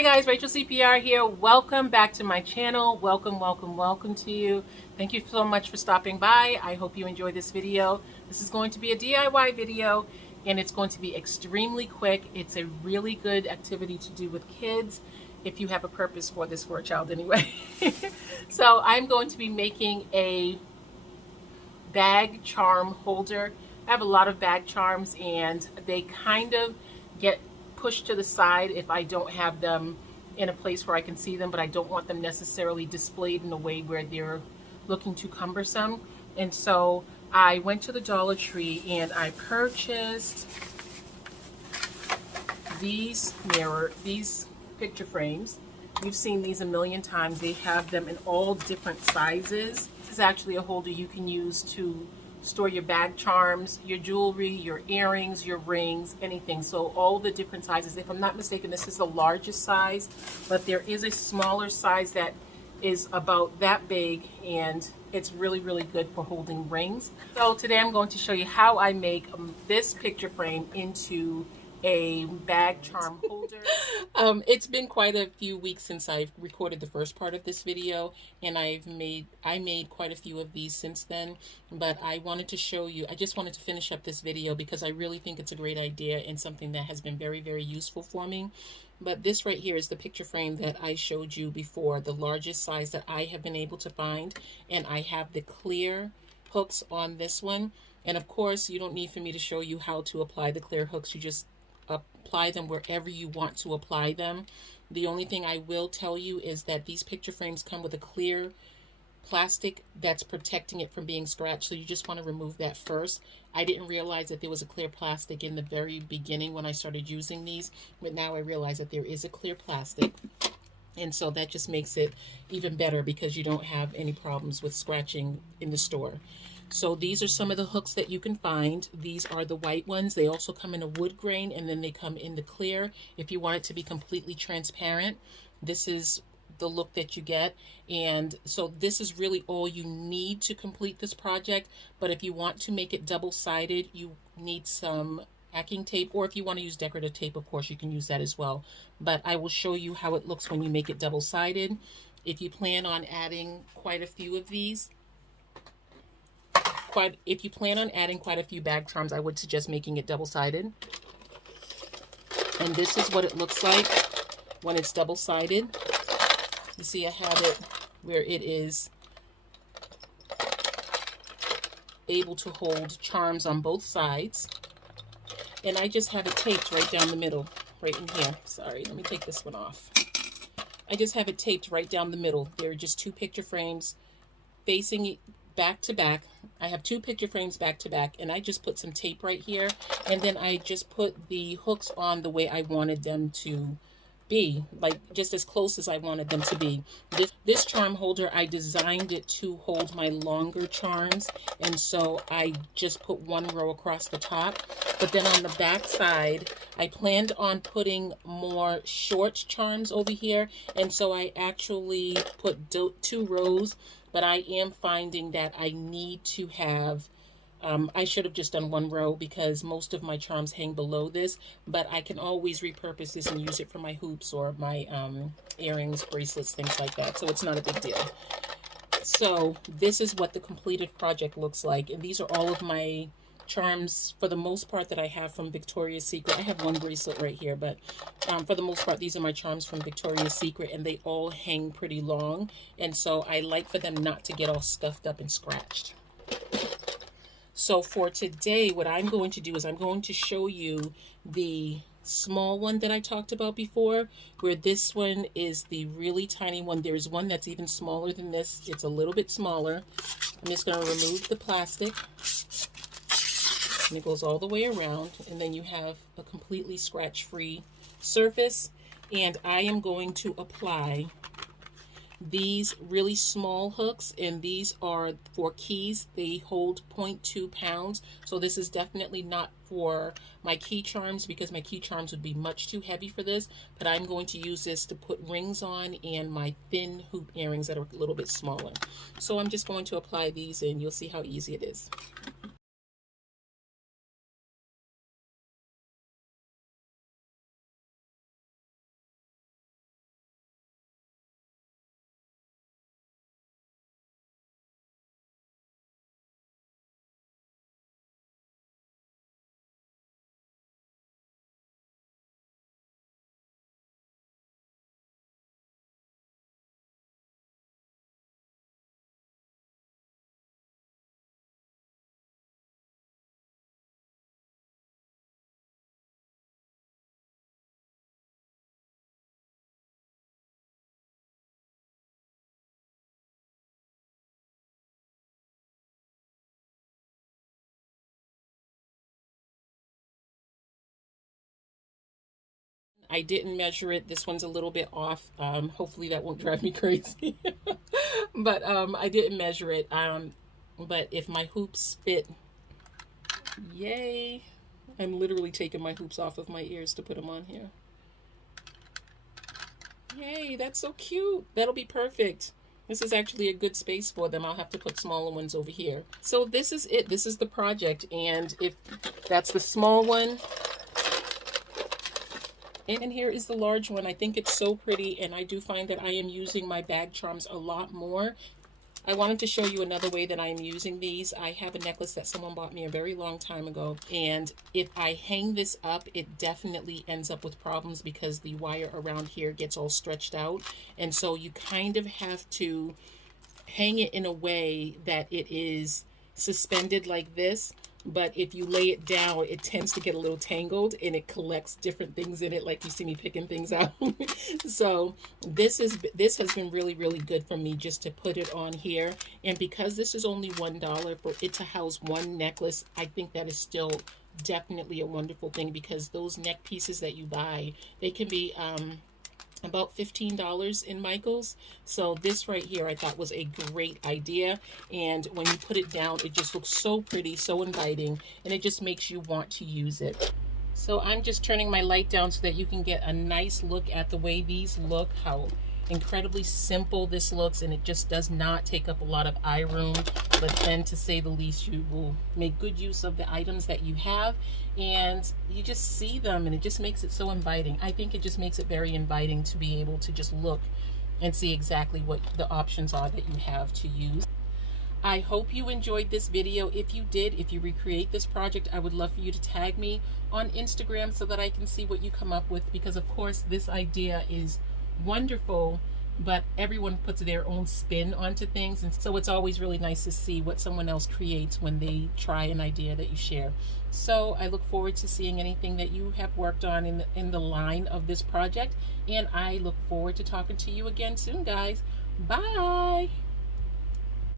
Hi guys, rachaelcprhair here. Welcome back to my channel. Welcome to you. Thank you so much for stopping by. I hope you enjoyed this video. This is going to be a DIY video and it's going to be extremely quick. It's a really good activity to do with kids if you have a purpose for this for a child anyway. So I'm going to be making a bag charm holder. I have a lot of bag charms and they kind of get pushed to the side if I don't have them in a place where I can see them, but I don't want them necessarily displayed in a way where they're looking too cumbersome. And so I went to the Dollar Tree and I purchased these picture frames. You've seen these a million times. They have them in all different sizes. This is actually a holder you can use to store your bag charms, your jewelry, your earrings, your rings, anything. So all the different sizes. If I'm not mistaken, this is the largest size, but there is a smaller size that is about that big, and it's really good for holding rings. So today I'm going to show you how I make this picture frame into a bag charm holder. It's been quite a few weeks since I've recorded the first part of this video, and I made quite a few of these since then, but I wanted to show you, I just wanted to finish up this video because I really think it's a great idea and something that has been very useful for me. But this right here is the picture frame that I showed you before, the largest size that I have been able to find, and I have the clear hooks on this one. And of course, you don't need for me to show you how to apply the clear hooks. You just apply them wherever you want to apply them. The only thing I will tell you is that these picture frames come with a clear plastic that's protecting it from being scratched, so you just want to remove that first. I didn't realize that there was a clear plastic in the very beginning when I started using these, but now I realize that there is a clear plastic, and so that just makes it even better because you don't have any problems with scratching in the store. So these are some of the hooks that you can find. These are the white ones. They also come in a wood grain, and then they come in the clear. If you want it to be completely transparent, this is the look that you get. And so this is really all you need to complete this project. But if you want to make it double-sided, you need some packing tape, or if you want to use decorative tape, of course you can use that as well. But I will show you how it looks when you make it double-sided. If you plan on adding quite a few of these, if you plan on adding quite a few bag charms, I would suggest making it double-sided. And this is what it looks like when it's double-sided. You see I have it where it is able to hold charms on both sides. And I just have it taped right down the middle, right in here. Sorry, let me take this one off. I just have it taped right down the middle. There are just two picture frames facing back to back. I have two picture frames back to back, and I just put some tape right here, and then I just put the hooks on the way I wanted them to be, like just as close as I wanted them to be. This charm holder, I designed it to hold my longer charms, and so I just put one row across the top. But then on the back side, I planned on putting more short charms over here, and so I actually put two rows. But I am finding that I need to have, I should have just done one row because most of my charms hang below this, but I can always repurpose this and use it for my hoops or my earrings, bracelets, things like that. So it's not a big deal. So this is what the completed project looks like. And these are all of my charms, for the most part, that I have from Victoria's Secret. I have one bracelet right here, but for the most part, these are my charms from Victoria's Secret, and they all hang pretty long, and so I like for them not to get all scuffed up and scratched. So for today, what I'm going to do is I'm going to show you the small one that I talked about before, where this one is the really tiny one. There's one that's even smaller than this. It's a little bit smaller. I'm just going to remove the plastic. And it goes all the way around, and then you have a completely scratch-free surface. And I am going to apply these really small hooks, and these are for keys. They hold 0.2 pounds, so this is definitely not for my key charms because my key charms would be much too heavy for this, but I'm going to use this to put rings on and my thin hoop earrings that are a little bit smaller. So I'm just going to apply these, and you'll see how easy it is. I didn't measure it. This one's a little bit off. Hopefully that won't drive me crazy. But I didn't measure it. But if my hoops fit, yay. I'm literally taking my hoops off of my ears to put them on here. Yay, that's so cute. That'll be perfect. This is actually a good space for them. I'll have to put smaller ones over here. So this is it. This is the project. And if that's the small one, and here is the large one. I think it's so pretty, and I do find that I am using my bag charms a lot more. I wanted to show you another way that I am using these. I have a necklace that someone bought me a very long time ago, and if I hang this up, it definitely ends up with problems because the wire around here gets all stretched out. And so you kind of have to hang it in a way that it is suspended like this. But if you lay it down, it tends to get a little tangled and it collects different things in it, like you see me picking things out. So this has been really, really good for me just to put it on here. And because this is only $1 for it to house one necklace, I think that is still definitely a wonderful thing, because those neck pieces that you buy, they can be about $15 in Michael's. So this right here I thought was a great idea, and when you put it down, it just looks so pretty, so inviting, and it just makes you want to use it. So I'm just turning my light down so that you can get a nice look at the way these look, how incredibly simple this looks, and it just does not take up a lot of eye room. But then, to say the least, you will make good use of the items that you have, and you just see them, and it just makes it so inviting. I think it just makes it very inviting to be able to just look and see exactly what the options are that you have to use. I hope you enjoyed this video. If you did, if you recreate this project, I would love for you to tag me on Instagram so that I can see what you come up with, because of course this idea is wonderful, but everyone puts their own spin onto things, and so it's always really nice to see what someone else creates when they try an idea that you share. So I look forward to seeing anything that you have worked on in the line of this project, and I look forward to talking to you again soon, guys. Bye.